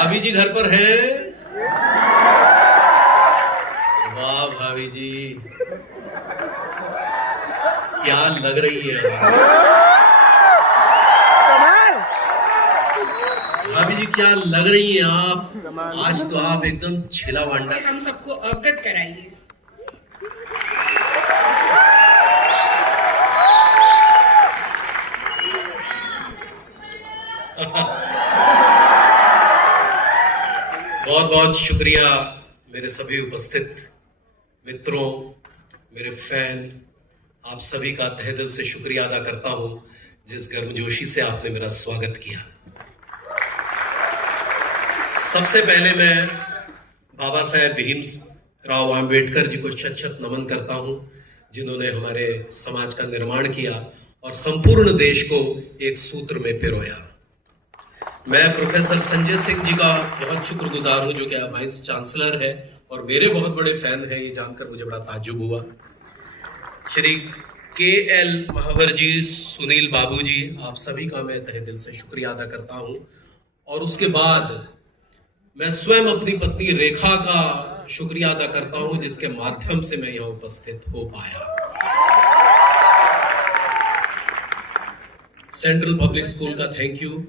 भाभी जी घर पर हैं? वाह भाभी जी, क्या लग रही है भाभी जी, क्या लग रही हैं आप। आज तो आप एकदम छिला वंडर। हम सबको अवगत कराइए। बहुत बहुत शुक्रिया मेरे सभी उपस्थित मित्रों, मेरे फैन, आप सभी का तहे दिल से शुक्रिया अदा करता हूं जिस गर्मजोशी से आपने मेरा स्वागत किया। सबसे पहले मैं बाबा साहेब भीम राव आम्बेडकर जी को शत शत नमन करता हूं, जिन्होंने हमारे समाज का निर्माण किया और संपूर्ण देश को एक सूत्र में पिरोया। मैं प्रोफेसर संजय सिंह जी का बहुत शुक्रगुजार हूं, जो कि वाइस चांसलर है और मेरे बहुत बड़े फैन हैं। ये जानकर मुझे बड़ा ताज्जुब हुआ। श्री KL महावर जी, सुनील बाबू जी, आप सभी का मैं तहे दिल से शुक्रिया अदा करता हूं। और उसके बाद मैं स्वयं अपनी पत्नी रेखा का शुक्रिया अदा करता हूं, जिसके माध्यम से मैं यहां उपस्थित हो पाया। सेंट्रल पब्लिक स्कूल का थैंक यू,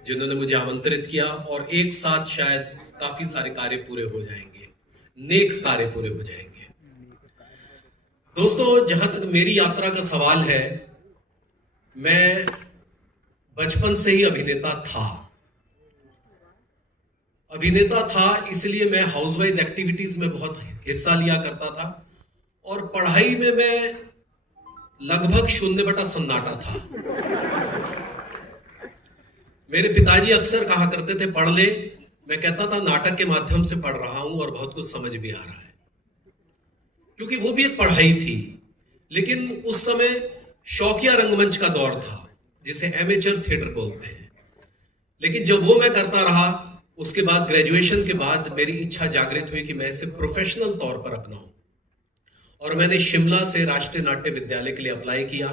जिन्होंने मुझे आमंत्रित किया, और एक साथ शायद काफी सारे कार्य पूरे हो जाएंगे, नेक कार्य पूरे हो जाएंगे। दोस्तों, जहां तक मेरी यात्रा का सवाल है, मैं बचपन से ही अभिनेता था, इसलिए मैं हाउसवाइज एक्टिविटीज में बहुत हिस्सा लिया करता था और पढ़ाई में मैं लगभग 0 था। मेरे पिताजी अक्सर कहा करते थे पढ़ ले, मैं कहता था नाटक के माध्यम से पढ़ रहा हूं और बहुत कुछ समझ भी आ रहा है, क्योंकि वो भी एक पढ़ाई थी। लेकिन उस समय शौकिया रंगमंच का दौर था, जिसे एमेचर थिएटर बोलते हैं। लेकिन जब वो मैं करता रहा, उसके बाद ग्रेजुएशन के बाद मेरी इच्छा जागृत हुई कि मैं इसे प्रोफेशनल तौर पर अपनाऊं, और मैंने शिमला से राष्ट्रीय नाट्य विद्यालय के लिए अप्लाई किया।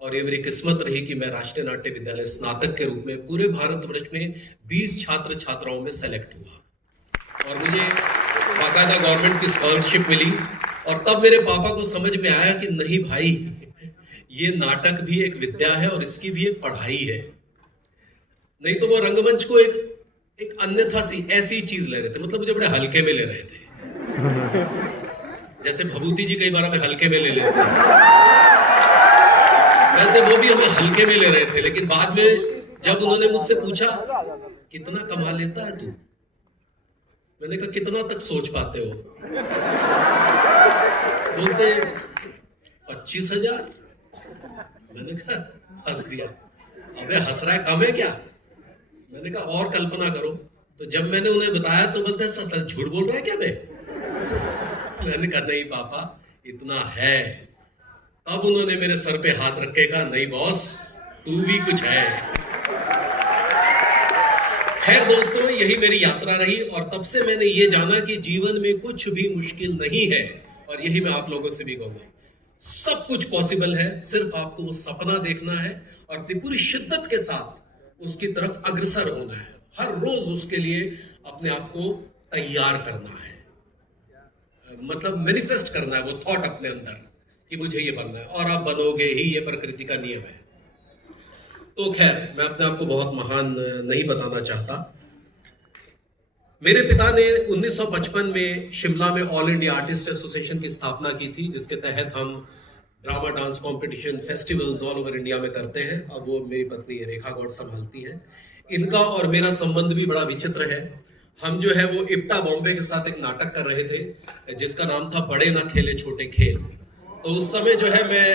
और ये मेरी किस्मत रही कि मैं राष्ट्रीय नाट्य विद्यालय स्नातक के रूप में पूरे भारतवर्ष में 20 छात्र छात्राओं में सेलेक्ट हुआ और मुझे बाकायदा गवर्नमेंट की स्कॉलरशिप मिली। और तब मेरे पापा को समझ में आया कि नहीं भाई, ये नाटक भी एक विद्या है और इसकी भी एक पढ़ाई है। नहीं तो वो रंगमंच को एक अन्यथा सी ऐसी चीज ले रहे थे, मतलब मुझे बड़े हल्के में ले रहे थे, जैसे भभूति जी कई बार हमें हल्के में ले लेते हैं, वैसे वो भी हमें हल्के में ले रहे थे। लेकिन बाद में जब उन्होंने मुझसे पूछा कितना कमा लेता है तू, मैंने कहा कितना तक सोच पाते हो, बोलते 25,000। मैंने कहा, हंस दिया, अबे हंस रहा है, कम है क्या? मैंने कहा और कल्पना करो। तो जब मैंने उन्हें बताया तो बोलते हैं झूठ बोल रहा है क्या मैं? मैंने कहा नहीं पापा, इतना है। तब उन्होंने मेरे सर पे हाथ रख के कहा, नहीं बॉस, तू भी कुछ है। खैर दोस्तों, यही मेरी यात्रा रही और तब से मैंने ये जाना कि जीवन में कुछ भी मुश्किल नहीं है। और यही मैं आप लोगों से भी कहूंगा, सब कुछ पॉसिबल है, सिर्फ आपको वो सपना देखना है और अपनी पूरी शिद्दत के साथ उसकी तरफ अग्रसर होना है। हर रोज उसके लिए अपने आप को तैयार करना है, मतलब मैनिफेस्ट करना है वो थॉट अपने अंदर कि मुझे ये बनना है, और आप बनोगे ही, ये प्रकृति का नियम है। तो खैर, मैं अपने आप को बहुत महान नहीं बताना चाहता। मेरे पिता ने 1955 में शिमला में ऑल इंडिया आर्टिस्ट एसोसिएशन की स्थापना की थी, जिसके तहत हम drama, dance competition, festivals all over India में करते हैं। अब वो मेरी पत्नी रेखा गौड़ संभालती हैं। इनका और मेरा संबंध भी बड़ा विचित्र है। हम जो है वो इप्टा बॉम्बे के साथ एक नाटक कर रहे थे जिसका नाम था बड़े ना खेले छोटे खेल। तो उस समय जो है मैं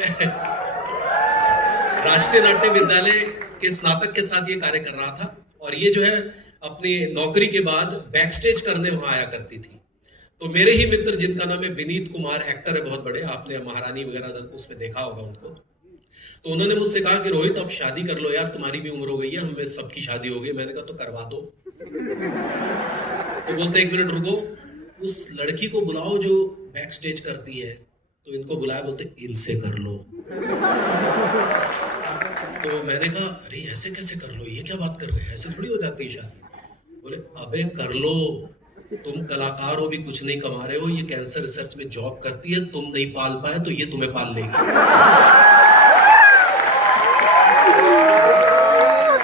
राष्ट्रीय नाट्य विद्यालय के स्नातक के साथ ये कार्य कर रहा था, और ये जो है अपनी नौकरी के बाद बैकस्टेज करने वहां आया करती थी। तो मेरे ही मित्र, जिनका नाम है विनीत कुमार, एक्टर है बहुत बड़े, आपने महारानी वगैरह उसमें देखा होगा उनको, तो उन्होंने मुझसे कहा कि रोहित अब शादी कर लो यार, तुम्हारी भी उम्र हो गई है, हमें सबकी शादी हो गई। मैंने कहा तो करवा दो। तो बोलते 1 मिनट रुको, उस लड़की को बुलाओ जो बैक स्टेज करती है। तो इनको बुलाया, बोलते इनसे कर लो। तो मैंने कहा अरे ऐसे कैसे कर लो, ये क्या बात कर रहे हैं, ऐसे थोड़ी हो जाती है शादी। बोले अबे कर लो, तुम कलाकार हो भी कुछ नहीं कमा रहे हो, ये कैंसर रिसर्च में जॉब करती है, तुम नहीं पाल पाए तो ये तुम्हें पाल लेगी।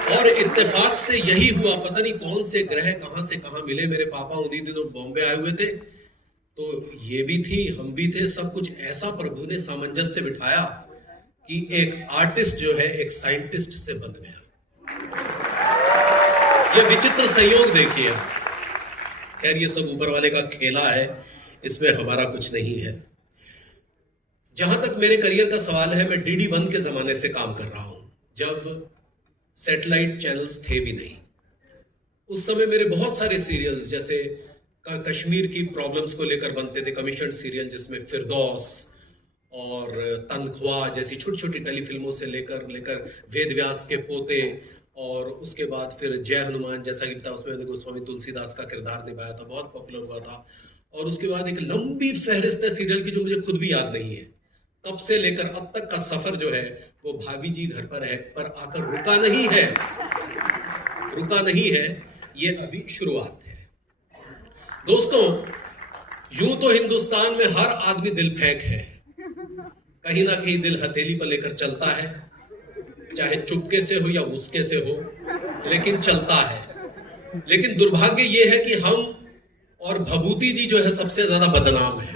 और इत्तेफाक से यही हुआ, पता नहीं कौन से ग्रह कहां से कहां मिले। मेरे पापा उन्हीं दिनों बॉम्बे आए हुए थे, तो ये भी थी, हम भी थे, सब कुछ ऐसा प्रभु ने सामंजस्य बिठाया कि एक आर्टिस्ट जो है एक साइंटिस्ट से बन गया। ये विचित्र संयोग देखिए। खैर ये सब ऊपर वाले का खेला है, इसमें हमारा कुछ नहीं है। जहां तक मेरे करियर का सवाल है, मैं DD1 के जमाने से काम कर रहा हूं, जब सैटेलाइट चैनल्स थे भी नहीं। उस समय मेरे बहुत सारे सीरियल्स, जैसे कश्मीर की प्रॉब्लम्स को लेकर बनते थे कमीशन सीरियल, जिसमें फिरदौस और तनख्वाह जैसी छोटी छोटी टेलीफिल्मों से लेकर वेद व्यास के पोते, और उसके बाद फिर जय हनुमान जैसा कि था, उसमें गोस्वामी तुलसीदास का किरदार निभाया था, बहुत पॉपुलर हुआ था। और उसके बाद एक लंबी फहरिस्त है सीरियल की जो मुझे खुद भी याद नहीं है। तब से लेकर अब तक का सफर जो है वो भाभी जी घर पर है पर आकर रुका नहीं है, ये अभी शुरुआत है। दोस्तों, यूं तो हिंदुस्तान में हर आदमी दिल फेंक है, कहीं ना कहीं दिल हथेली पर लेकर चलता है, चाहे चुपके से हो या उसके से हो, लेकिन चलता है। लेकिन दुर्भाग्य ये है कि हम और भभूति जी जो है सबसे ज्यादा बदनाम है।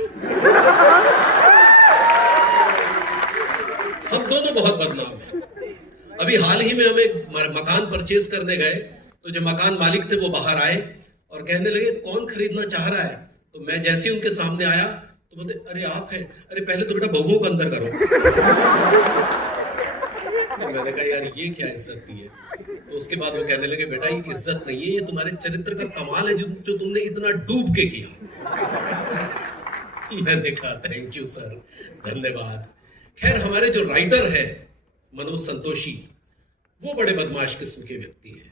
हम दोनों बहुत बदनाम हैं। अभी हाल ही में हम एक मकान परचेज करने गए, तो जो मकान मालिक थे वो बाहर आए और कहने लगे कौन खरीदना चाह रहा है। तो मैं जैसे ही उनके सामने आया तो बोलते अरे आप हैं, अरे पहले तो बेटा बहुओं को अंदर करो। तो मैंने कहा यार ये क्या इज्जत दी है। तो उसके बाद वो कहने लगे बेटा ये इज्जत नहीं है, ये तुम्हारे चरित्र का कमाल है जो तुमने इतना डूब के किया। मैंने कहा थैंक यू सर, धन्यवाद। खैर हमारे जो राइटर है मनोज संतोषी, वो बड़े बदमाश किस्म के व्यक्ति हैं।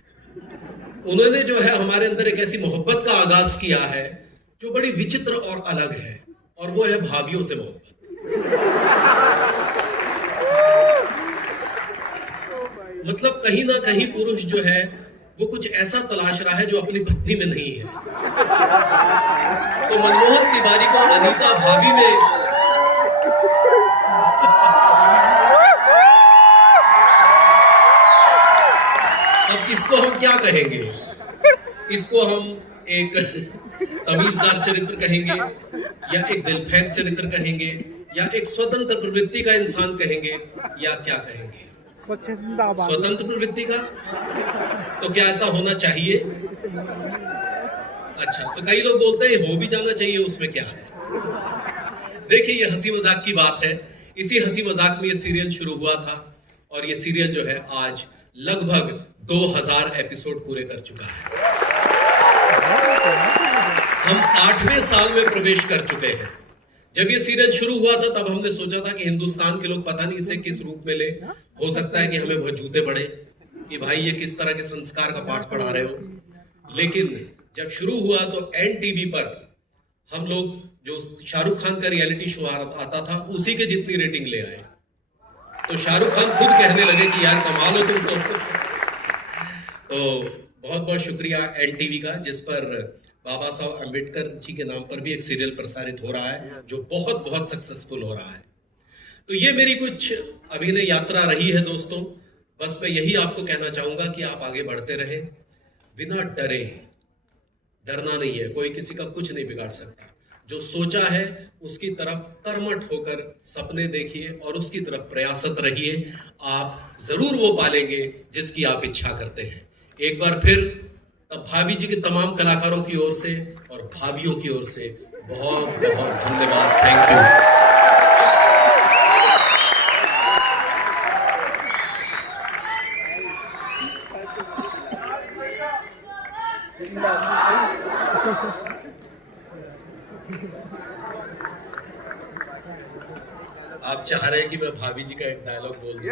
उन्होंने जो है हमारे अंदर एक ऐसी मोहब्बत का आगाज किया है जो बड़ी विचित्र और अलग है, और वो है भाभियों से मोहब्बत। मतलब कहीं ना कहीं पुरुष जो है वो कुछ ऐसा तलाश रहा है जो अपनी पत्नी में नहीं है। तो मनमोहन तिवारी को अनीता भाभी में अब इसको हम क्या कहेंगे? इसको हम एक तमीजदार चरित्र कहेंगे, या एक दिलफेंक चरित्र कहेंगे, या एक स्वतंत्र प्रवृत्ति का इंसान कहेंगे, या क्या कहेंगे? स्वतंत्र प्रवृत्ति का? तो क्या ऐसा होना चाहिए? अच्छा, तो कई लोग बोलते हैं हो भी जाना चाहिए, उसमें क्या है? देखिए ये हंसी मजाक की बात है। इसी हंसी मजाक में ये सीरियल शुरू हुआ था, और ये सीरियल जो है आज लगभग 2000 एपिसोड पूरे कर चुका है। हम 8वें साल में प्रवेश कर चुके हैं। जब ये सीरियल शुरू हुआ था तब हमने सोचा था कि हिंदुस्तान के लोग पता नहीं इसे किस रूप में ले, हो सकता है कि हमें बहुत जूते पड़े कि भाई ये किस तरह के संस्कार का पाठ पढ़ा रहे हो। लेकिन जब शुरू हुआ तो NTV पर हम लोग जो शाहरुख खान का रियलिटी शो आता था उसी के जितनी रेटिंग ले आए। तो शाहरुख खान खुद कहने लगे कि यार कमाल हो तुम तो बहुत बहुत शुक्रिया NTV का, जिस पर बाबा साहब अम्बेडकर जी के नाम पर भी एक सीरियल प्रसारित हो रहा है जो बहुत बहुत सक्सेसफुल हो रहा है। तो ये मेरी कुछ अभिनय यात्रा रही है दोस्तों। बस मैं यही आपको कहना चाहूंगा कि आप आगे बढ़ते रहें बिना डरे। डरना नहीं है, कोई किसी का कुछ नहीं बिगाड़ सकता। जो सोचा है उसकी तरफ कर्मठ होकर सपने देखिए और उसकी तरफ प्रयासत रहिए। आप जरूर वो पालेंगे जिसकी आप इच्छा करते हैं। एक बार फिर तब भाभी जी के तमाम कलाकारों की ओर से और भाभियों की ओर से बहुत बहुत धन्यवाद। Thank you. आप चाह रहे हैं कि मैं भाभी जी का एक डायलॉग बोल दूं?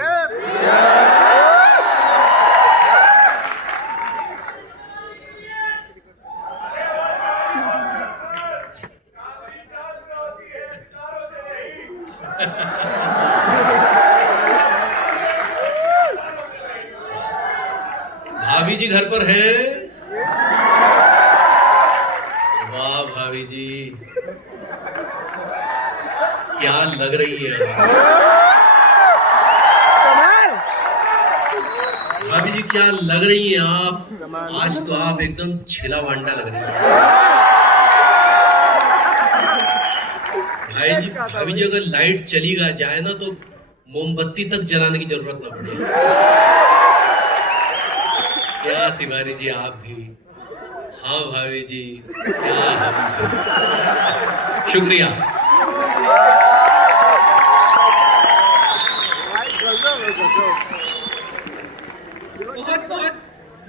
भाभी जी घर पर हैं? लग रही है। भाभी जी क्या लग रही हैं आप, आज तो आप एकदम छिला वांडा लग रही हैं। भाभी जी अगर लाइट चली जाए ना तो मोमबत्ती तक जलाने की जरूरत ना पड़े। क्या तिवारी जी आप भी, हाँ भाभी जी क्या हम भी। शुक्रिया। बहुत बहुत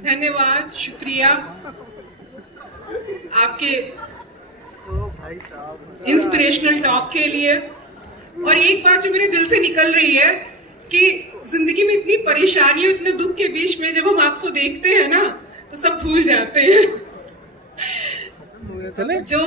धन्यवाद, शुक्रिया आपके इंस्पिरेशनल टॉक के लिए। और एक बात जो मेरे दिल से निकल रही है कि जिंदगी में इतनी परेशानियों, इतने दुख के बीच में जब हम आपको देखते हैं ना तो सब भूल जाते हैं। जो